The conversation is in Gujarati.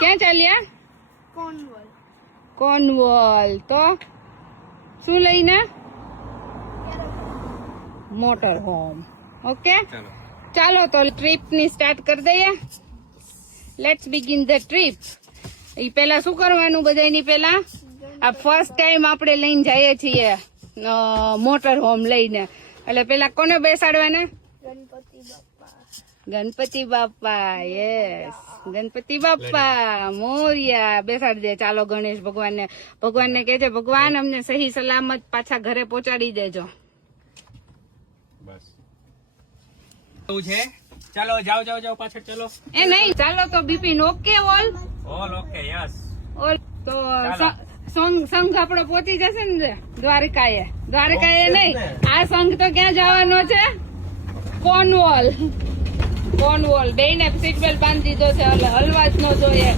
ક્યાં ચાલ્યા? કોર્નવોલ. કોર્નવોલ. તો શું લઈને? Motor home. ઓકે, ચાલો તો ટ્રીપ ની સ્ટાર્ટ કરી દઈએ. Let's begin the trip. એ પેલા શું કરવાનું બધાની પેલા? આ ફર્સ્ટ ટાઈમ આપણે લઈને જઈએ છીએ મોટર હોમ લઈને, એટલે પેલા કોને બેસાડવાના? ગણપતિ બાપ્પા. ગણપતિ બાપ્પા. યસ, ગણપતિ બાપ્પા મોર્યા. બેસાડી દે. ચાલો ગણેશ ભગવાનને કહેજે, ભગવાન અમને સહી સલામત પાછા ઘરે પહોંચાડી દેજો. બસ છે. ચાલો જાઓ પાછળ ચાલો. એ નહીં, ચાલો તો Bipin. Okay all okay yes. All તો સંઘ આપણો પહોંચી જશે ને દ્વારકાએ નહીં, આ સંઘ તો ક્યાં જવાનો છે? કોર્નવોલ. બેને સીટ બેલ્ટ બાંધી દીધો છે, એટલે હલવા જ ન જોઈએ.